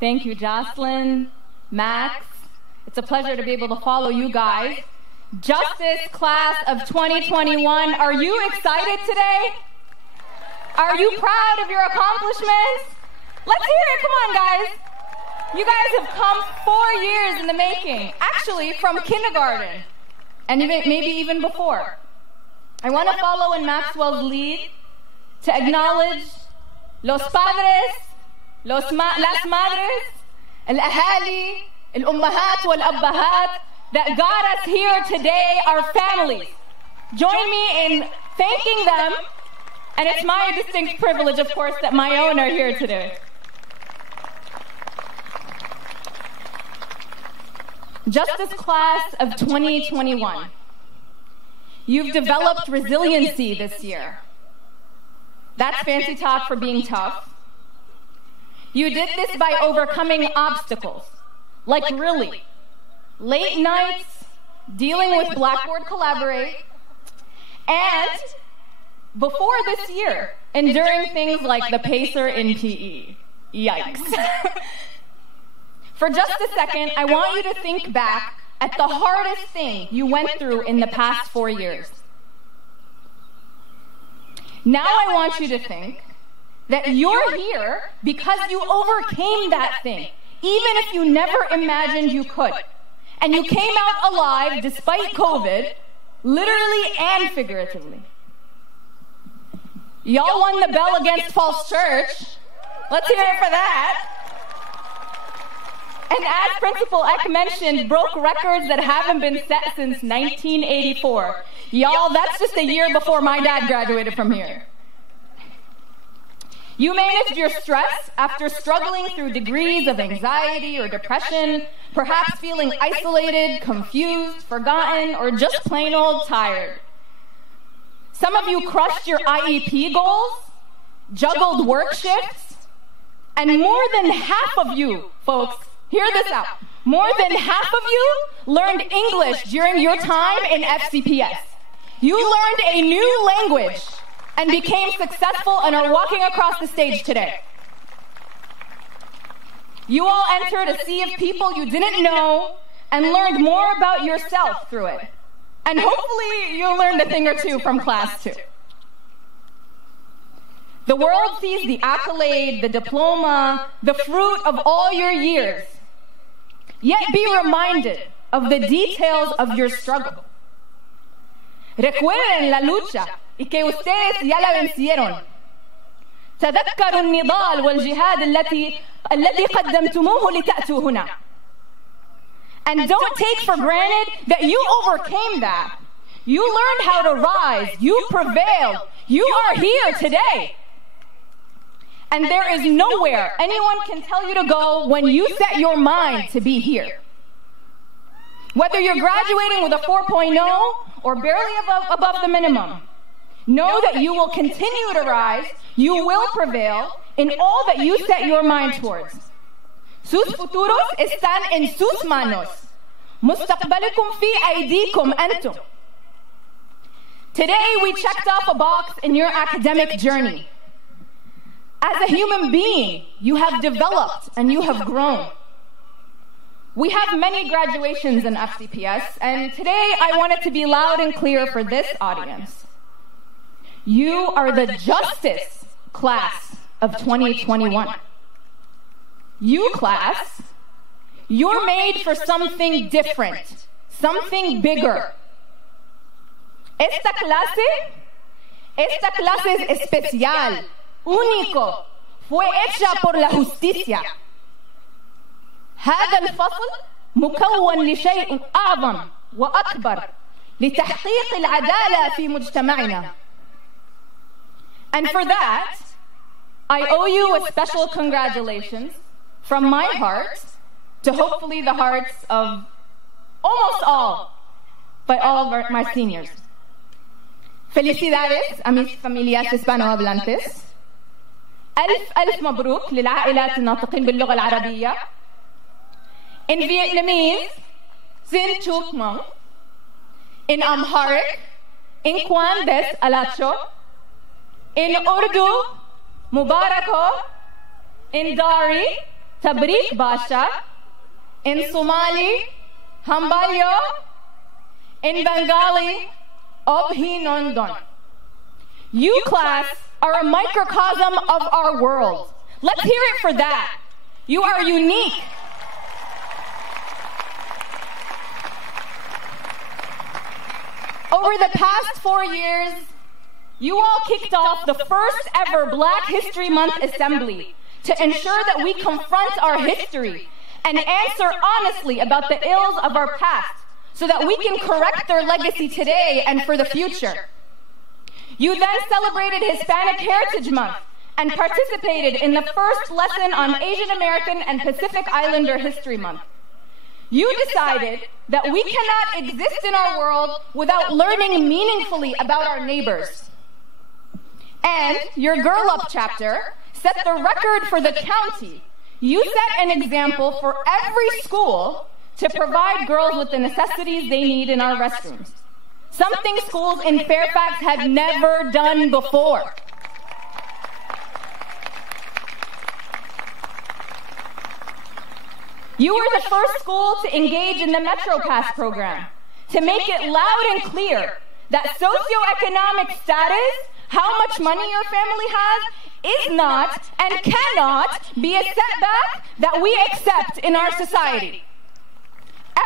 Thank you, Jocelyn, Max. It's a pleasure to be able to follow you guys. Justice class of 2021, are you excited today? Are you proud of your accomplishments? Let's hear it, come on guys. You guys have come 4 years in the making, actually from kindergarten, and maybe even before. I want to follow in Maxwell's lead to acknowledge los padres, las madres, el-ahali, el-ummahat wal-abbahat that got us here today, our families. Join me in thanking them, and it's my distinct privilege, of course, that my own are here today. Justice class of 2021. You've developed resiliency this year. That's fancy talk for being tough. You did this by overcoming obstacles, like really, late nights, dealing with Blackboard Collaborate, and before this year, enduring things like the pacer in PE. Yikes. For just a second, I want you to think back at the hardest thing you went through in the past 4 years. Now I want you to think that you're here because you overcame that thing, even if you never imagined you could. And you came out alive despite COVID, literally and figuratively. Y'all won the bell against False Church. Let's hear it for that. And as Principal Eck mentioned, broke records that haven't been set since 1984. Y'all, that's just a year before my dad graduated from here. You managed your stress after struggling through degrees of anxiety or depression, perhaps feeling isolated, confused, forgotten, or just plain old tired. Some of you crushed your IEP goals, juggled work shifts, and more than half of you, folks, hear this out, more than half of you learned English during your time in FCPS. You learned a new language and became successful and are walking across the stage today. You all entered a sea of people you didn't know and learned more about yourself through it. And hopefully you learned a thing or two from class too. The world sees the accolade, the diploma, the fruit of all your years. Yet be reminded of the details of your struggle. Recuerden la lucha y que ustedes ya la vencieron. تذكروا النضال والجهاد الذي قدمتموه لتأتوا هنا. And don't take for granted that you overcame that. You learned how to rise. You prevailed. You are here today. And there is nowhere anyone can tell you to go when you set your mind to be here. Whether you're graduating with a 4.0 or barely above the minimum, know that you will continue to rise, you will prevail in all that you set your mind towards. Sus futuros están en sus manos. مستقبلكم في أيديكم أنتم. Today we checked off a box in your academic journey. As a human being, you have developed and you have grown. We have many graduations in FCPS, and today I want it to be loud and clear for this audience. You are the justice class of 2021. You class, you're made for something different, something bigger. Esta clase es especial, único, fue hecha por la justicia. هذا الفصل مكون لشيء أعظم وأكبر لتحقيق العدالة في مجتمعنا. And for that, I owe you a special congratulations from my heart to hopefully the hearts of almost all, but all of my seniors. Felicidades a mis familias hispanohablantes. ألف مبروك للعائلات الناطقين باللغة العربية. In Vietnamese, Xin Chuk Mong. In Amharic, Inquan Des Alacho. In Urdu, Mubarako. In Dari, Tabrik Basha. In Somali, Hambalyo. In Bengali, Obhinondon. You, class, are a microcosm of our world. Let's hear it for that. You are unique. Over the past 4 years, you all kicked off the first ever Black History Month assembly to ensure that we confront our history and answer honestly about the ills of our past so that we can correct their legacy today and for the future. You then celebrated Hispanic Heritage Month and participated in the first lesson on Asian American and Pacific Islander History Month. You decided that we cannot exist in our world without learning meaningfully about our neighbors. And your Girl Up chapter set the record for the county. You set an example for every school to provide girls with the necessities they need in our restrooms. Something schools in Fairfax had never done before. You were the first school to engage in the Metro Pass program, to make it loud and clear that socioeconomic status, how much money your family has, is not and cannot be a setback that we accept in our society.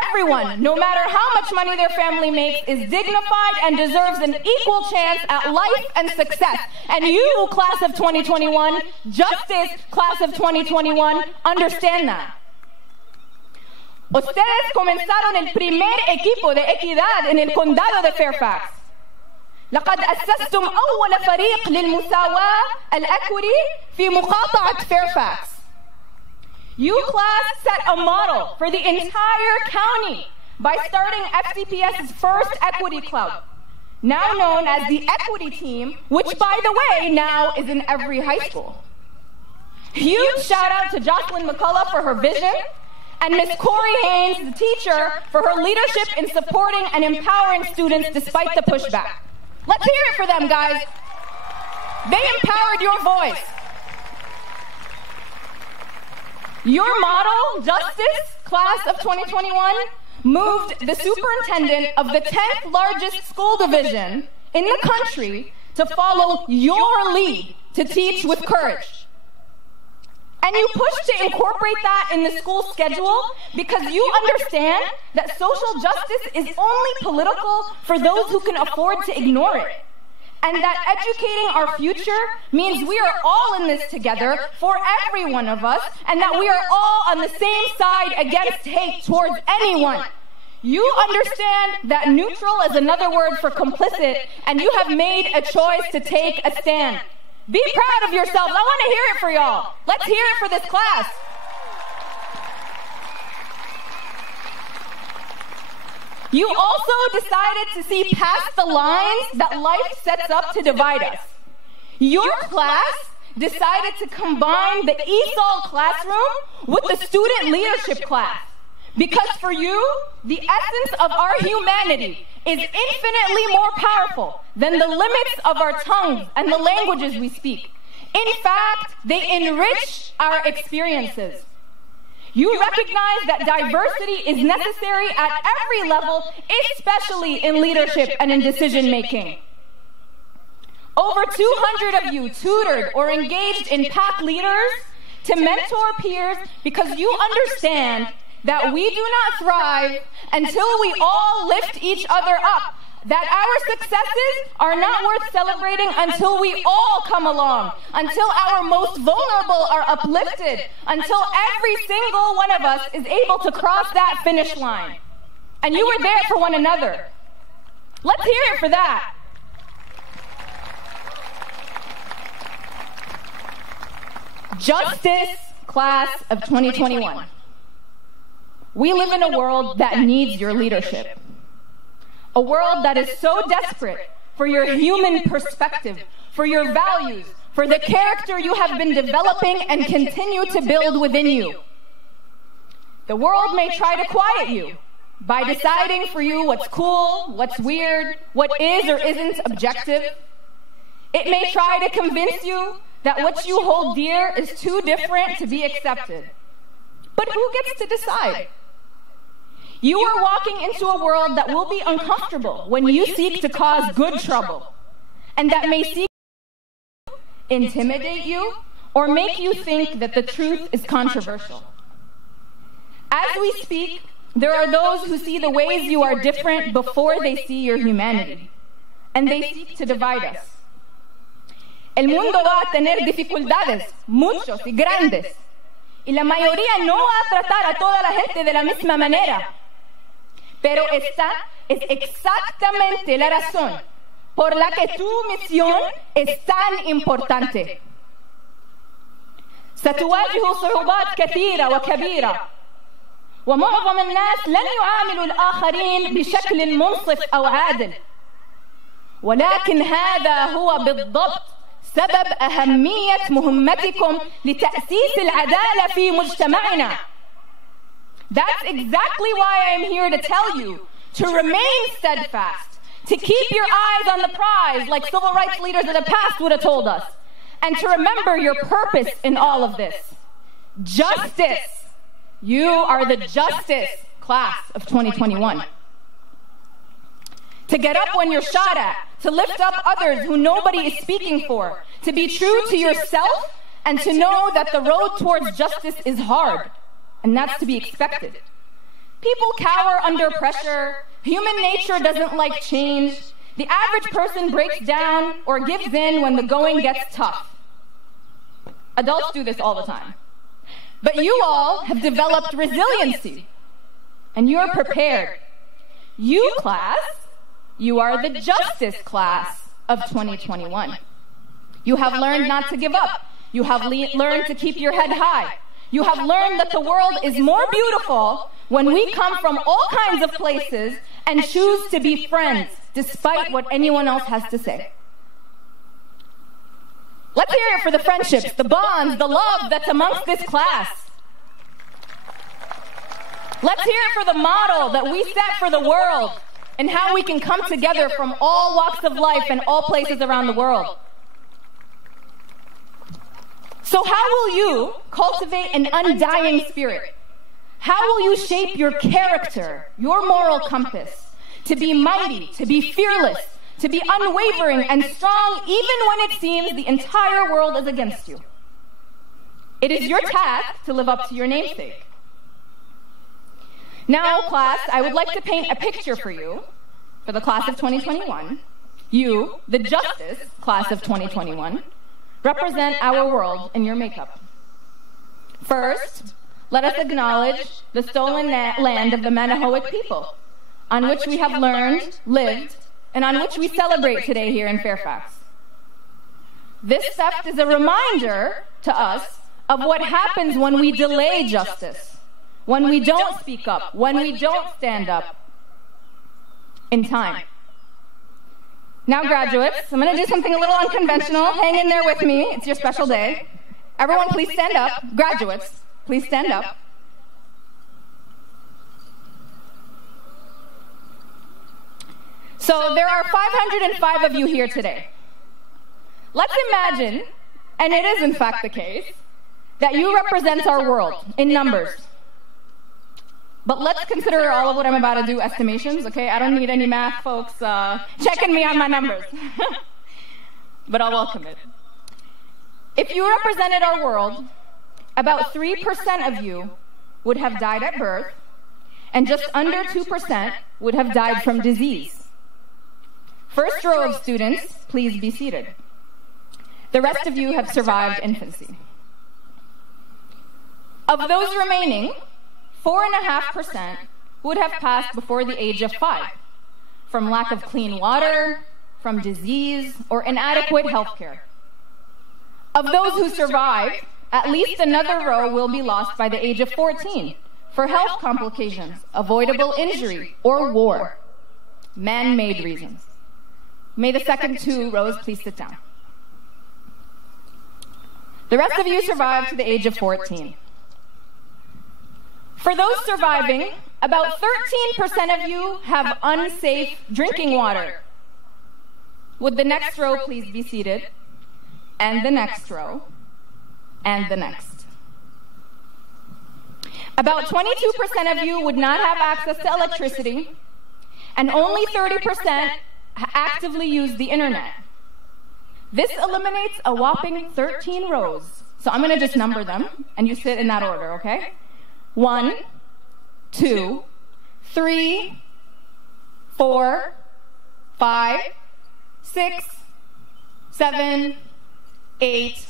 Everyone, no matter how much money their family makes, is dignified and deserves an equal chance at life and success. And you, class of 2021, Justice class of 2021, understand that. Ustedes comenzaron el primer equipo de equidad en el condado de Fairfax. لقد أسستم أول فريق للمساواة الإكويتي في مقاطعة Fairfax. You, class, set a model for the entire county by starting FCPS's first equity club, now known as the Equity Team, which, by the way, now is in every high school. Huge shout out to Jocelyn McCullough for her vision, and Miss Corey Haynes, the teacher, for her leadership in supporting and empowering students despite the pushback. Let's hear it for them, guys. They empowered your voice. Your model, Justice, class of 2021, moved the superintendent of the 10th largest school division in the country to follow your lead to teach with courage. And you pushed to incorporate that in the school schedule because you understand that social justice is only political for those who can afford to ignore it. And that educating our future means we are all in this together for every one of us, and that we are all on the same side against hate towards anyone. You understand that neutral is another word for complicit, and you have made a choice to take a stand. Be proud of yourselves. I want to hear it for y'all. Let's hear it for this class. You also decided to see past the lines that life sets up to divide us. Your class decided to combine the ESOL classroom with the student leadership class. Because for you, the essence of our humanity is infinitely more powerful than the limits of our tongues and the languages we speak. In fact, they enrich our experiences. You recognize that diversity is necessary at every level, especially in leadership and in decision making. Over 200 of you tutored or engaged in PAC leaders to mentor peers because you understand that we do not thrive until we all lift each other up, that our successes are not worth celebrating until we all come along, until our most vulnerable are uplifted, until every single one of us is able to cross that finish line. And you were there for one another. Let's hear it for that. Justice, class of 2021. We live in a world that needs your leadership. A world that is so desperate for your human perspective, for your values, for the character you have been developing and continue to build within you. The world may try to quiet you by deciding for you what's cool, what's weird, what is or isn't objective. It may try to convince you that what you hold dear is too different to be accepted. But who gets to decide? You are walking into a world that will be uncomfortable when you seek to cause good trouble, and that may seek to intimidate you or make you think that the truth is controversial. As we speak, there are those who see the ways you are different before they see your humanity, and they seek to divide us. El mundo va a tener dificultades, muchos y grandes, y la mayoría no va a tratar a toda la gente de la misma manera. Pero esta es exactamente la razón por la que tu misión es tan importante. ستواجه صعوبات كثيرة وكبيرة، ومعظم الناس لن يعاملوا الآخرين بشكل منصف أو عادل، ولكن هذا هو بالضبط سبب أهمية مهمتكم لتأسيس العدالة في مجتمعنا. That's exactly why I'm here to tell you to remain steadfast, to keep your eyes on the prize like civil rights leaders of the past would have told us, and to remember your purpose in all of this. Justice. You are the justice class of 2021. To get up when you're shot at, to lift up others who nobody is speaking for, to be true to yourself, and to know that the road towards justice is hard. And that's to be expected. People cower under pressure. Human nature doesn't like change. The average person breaks down or gives in when the going gets tough. Adults do this all the time. But you all have developed resiliency, and you're prepared. You, class, you are the justice class of 2021. You have learned not to give up. You have learned to keep your head high. You have learned that the world is more beautiful when we come from all kinds of places and choose to be friends, despite what anyone else has to say. Let's hear it for the friendships, the bonds, the love that's amongst this class. Let's hear it for the model that we set for the world and how we can come together from all walks of life and all places around the world. So how will you cultivate an undying spirit? How will you shape your character, your moral compass, to be mighty, to be fearless, to be unwavering and strong even when it seems the entire world is against you? It is your task to live up to your namesake. Now, class, I would like to paint a picture for you, for the class of 2021. You, the justice class of 2021, represent our world in your makeup. First, let us acknowledge the stolen land of the Manahoic people, on which we have learned, lived, and on which we celebrate today here in Fairfax. This theft is a reminder to us of what happens when we delay justice, when we don't speak up, when we don't stand up in time. Now, graduates, I'm going to do something a little unconventional. Hang in there with me. It's your special day. Everyone, please stand up. Graduates, please stand up. So there are 505 of you here today. Let's imagine, and it is in fact the case, that you represent our world in numbers. But let's consider all of what I'm about to do estimations, okay? I don't need any math folks checking me on my numbers. But I'll welcome it. If you represented our world, about 3% of you would have died at birth, and just under 2% would have died from disease. First row of students, please be seated. The rest of you have survived infancy. Of those remaining, 4.5% would have passed before the age of 5, from lack of clean water, from disease, or inadequate health care. Of those who survive, at least another row will be lost by the age of 14 for health complications, avoidable injury, or war. Man-made reasons. May the second 2 rows please sit down. The rest of you survived to the age of 14. For those surviving, about 13% of you have unsafe drinking water. Would the next row please be seated? And the next row. And the next. About 22% of you would not have access to electricity, and only 30% actively use the internet. This eliminates a whopping 13 rows. So I'm going to just number them, and you sit in that order, okay? 1, 2, 3, 4, 5, 6, 7, 8,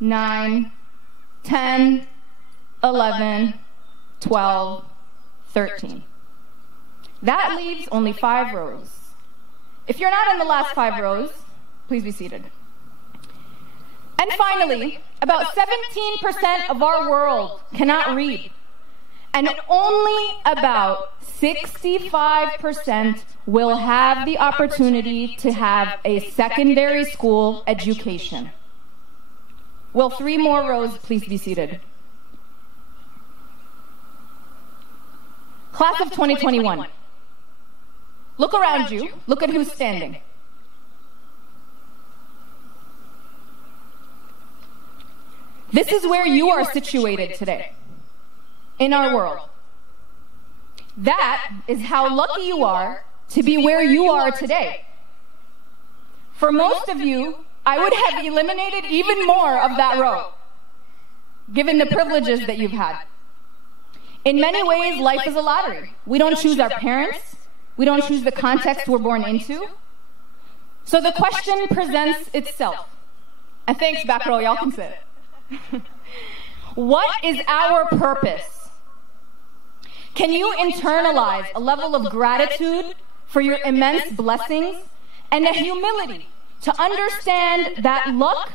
9, 10, 11, 12, 13. That leaves only 5 rows. If you're not in the last 5 rows, please be seated. And finally, about 17% of our world cannot read, and only about 65% will have the opportunity to have a secondary school education. Will 3 more rows please be seated? Class of 2021. Look around you. Look at who's standing. This is where you are situated today, in our world. That is how lucky you are to be where you are today. For most of you, I would have eliminated even more of that row, given the privileges that you've had. In many ways, life is a lottery. We don't choose our parents. We don't choose the context we're born into. So the question presents itself. And thanks, back row, y'all can sit. What is our purpose? Can you internalize a level of gratitude for your immense blessings and a humility to understand that luck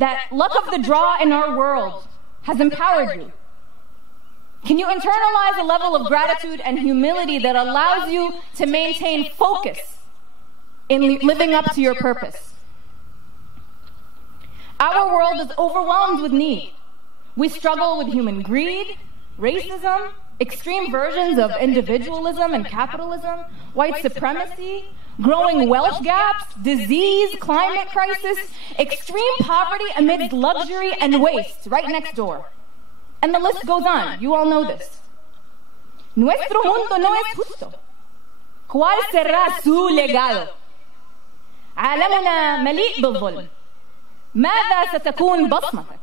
of the draw in our world has empowered you? Can you internalize a level of gratitude and humility that allows you to maintain focus in living up to your purpose? Our world is overwhelmed with need. We struggle with human greed, racism, extreme versions of individualism and capitalism, white supremacy, growing wealth gaps, disease, climate crisis, extreme poverty amidst luxury and waste right next door. And the list goes on. You all know this. Nuestro mundo no es justo. ¿Cuál será su legado? عالمنا مليء بالظلم. ماذا ستكون بصمتك؟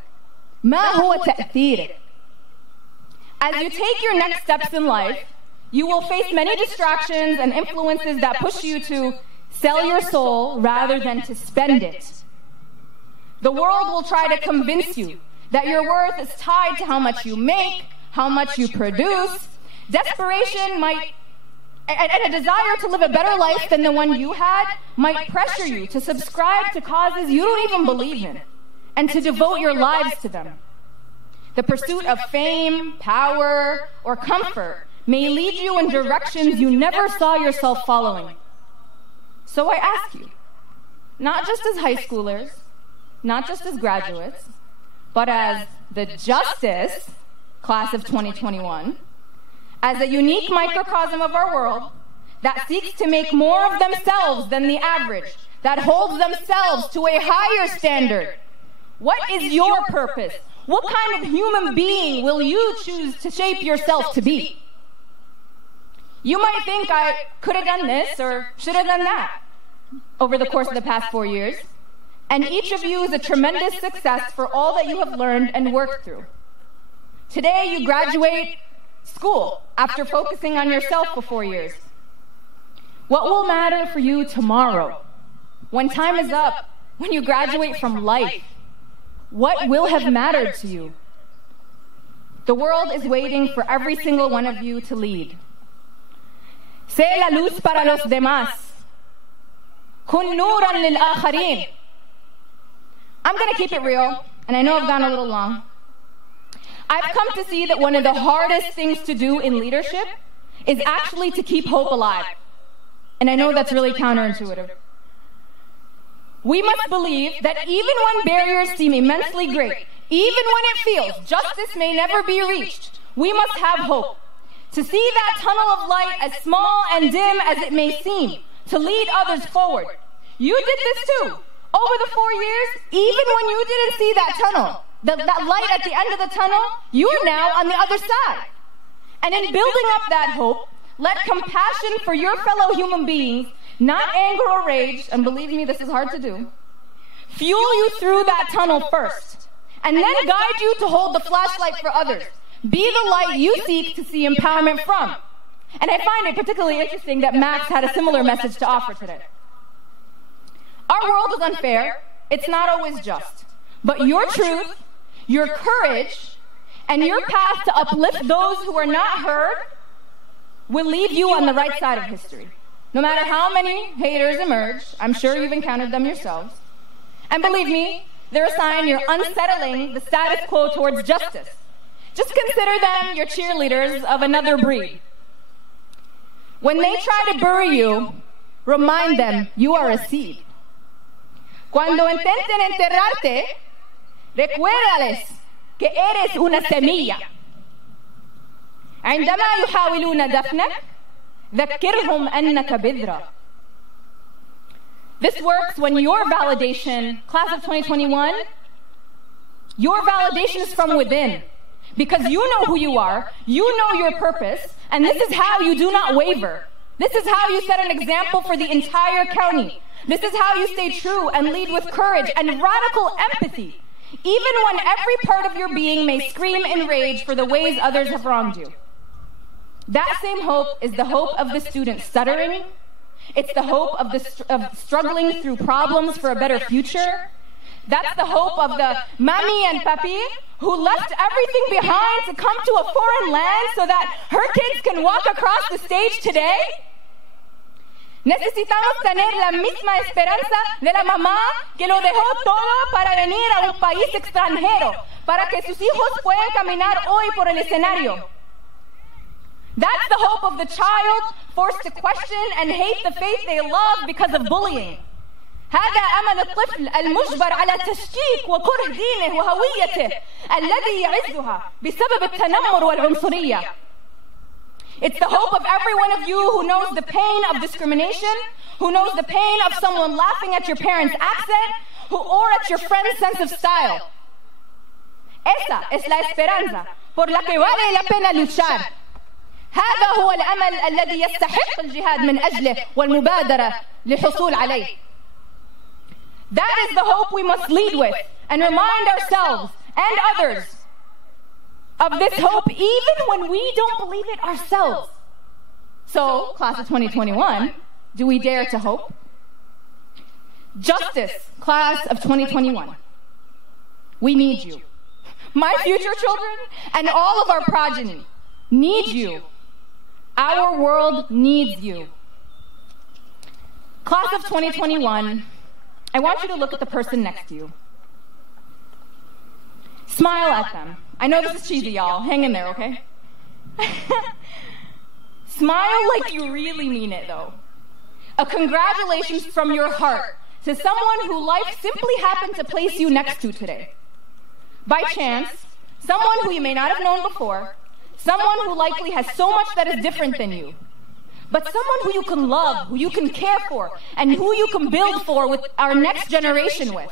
ما هو تأثيرك؟ As you take your next steps in life, you will face many distractions and influences that push you to sell your soul rather than to spend it. The world will try to convince you that your worth is tied to how much you make, how much you produce. Desperation might, and a desire to live a better life than the one you had, might pressure you to subscribe to causes you don't even believe in, and to devote your lives to them. The pursuit of fame, power, or comfort may lead you in directions you never saw yourself following. So I ask you, not just as high schoolers, not just as graduates, but as the Justice class of 2021, as a unique microcosm of our world that seeks to make more of themselves than the average, that holds themselves to a higher standard. What is your purpose? What kind of human being will you choose to shape yourself to be? You might think I could have done this or should have done that over the course of the past 4 years. And each of you is a tremendous success for all that you have learned and worked through. Today you graduate school after focusing on yourself for 4 years. What will matter for you tomorrow? When time is up, when you graduate from life, what will have mattered to you? The world is waiting for every single one of you to lead. Sé la luz para los demás. Kun nuran lil akharin. I'm going to keep it real, and I know I've gone a little long. I've come to see that one of the hardest things to do in leadership is actually to keep hope alive. And I know that's really counterintuitive. We must believe that even when barriers seem immensely great, even when it feels justice may never be reached, we must have hope. To see that tunnel of light, as small and dim as it may seem, to lead others forward. You did this too. Over the 4 years, even when you didn't see that tunnel, that light at the end of the tunnel, you are now on the other side. And in building up that hope, let compassion for your fellow human beings, not anger or rage, and believe me, this is hard to do, fuel you through that tunnel first, and then guide you to hold the flashlight for others. Be the light you seek to see empowerment from. And I find it particularly interesting that Max had a similar message to offer today. Our world is unfair. It's not always just. But your truth, your courage, and your path to uplift those who are not heard will leave you on the right side of history. No matter how many haters emerge, I'm sure you've encountered them yourselves. And believe me, they're a sign you're unsettling the status quo towards justice. Just consider them your cheerleaders of another breed. When they try to bury you, remind them you are a seed. Cuando intenten enterrarte, recuérdales que eres una semilla. عندما يحاولون دفنك, ذكرهم أنك بذرة. This works when your validation, class of 2021, your validation is from within. Because you know who you are, you know your purpose, and this is how you do not waver. This is how you set an example for the entire county. This is how you stay true and lead with courage and radical empathy, even when every part of your being may scream in rage for the ways others have wronged you. That same hope is the hope of the student stuttering. It's the hope of struggling through problems for a better future. That's the hope of the mami and papi who left everything behind to come to a foreign land so that her kids can walk across the stage today. Necesitamos tener la misma esperanza de la mamá que lo dejó todo para venir a un país extranjero, para que sus hijos puedan caminar hoy por el escenario. That's the hope of the child forced to question and hate the faith they love because of bullying. هذا أمل الطفل المجبر على تشكيك وكره دينه وهويته الذي يعزها بسبب التنمر والعنصرية. It's the hope of every one of you who knows the pain of discrimination, who knows the pain of someone laughing at your parents' accent, or at your friend's sense of style. Esa es la esperanza por la que vale la pena luchar. هذا هو الأمل الذي يستحق الجهاد من أجله والمبادرة للحصول عليه. That is the hope we must lead with and remind ourselves and others of this hope even when we don't believe it ourselves. So, class of 2021, do we dare to hope? Justice, class of 2021. We need you. My future children and all of our progeny need you. Our world needs you. Class of 2021, I want you to look at the person next to you. Smile at them. I know this is cheesy, y'all. Hang in there, okay? Smile like you really mean it, though. A congratulations from your heart to someone who life simply happened to place you next to today. By chance, someone who you may not have known before, someone who likely has so much that is different than you, but someone who you can love, who you can care for, and who you can build for with our next generation with.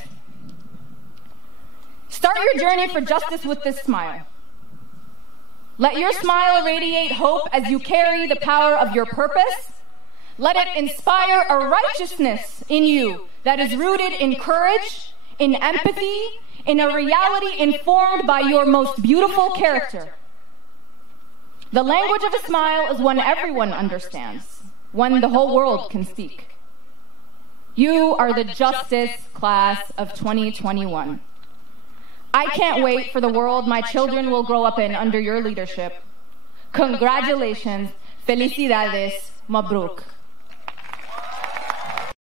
Start your journey for justice with this smile. Let your smile radiate hope as you carry the power of your purpose. Let it inspire a righteousness in you that is rooted in courage, in empathy, in a reality informed by your most beautiful character. The language of a smile is one everyone understands, one the whole world can speak. You are the justice class of 2021. I can't wait for the world my children will grow up in under your leadership. Congratulations, felicidades, mabruk.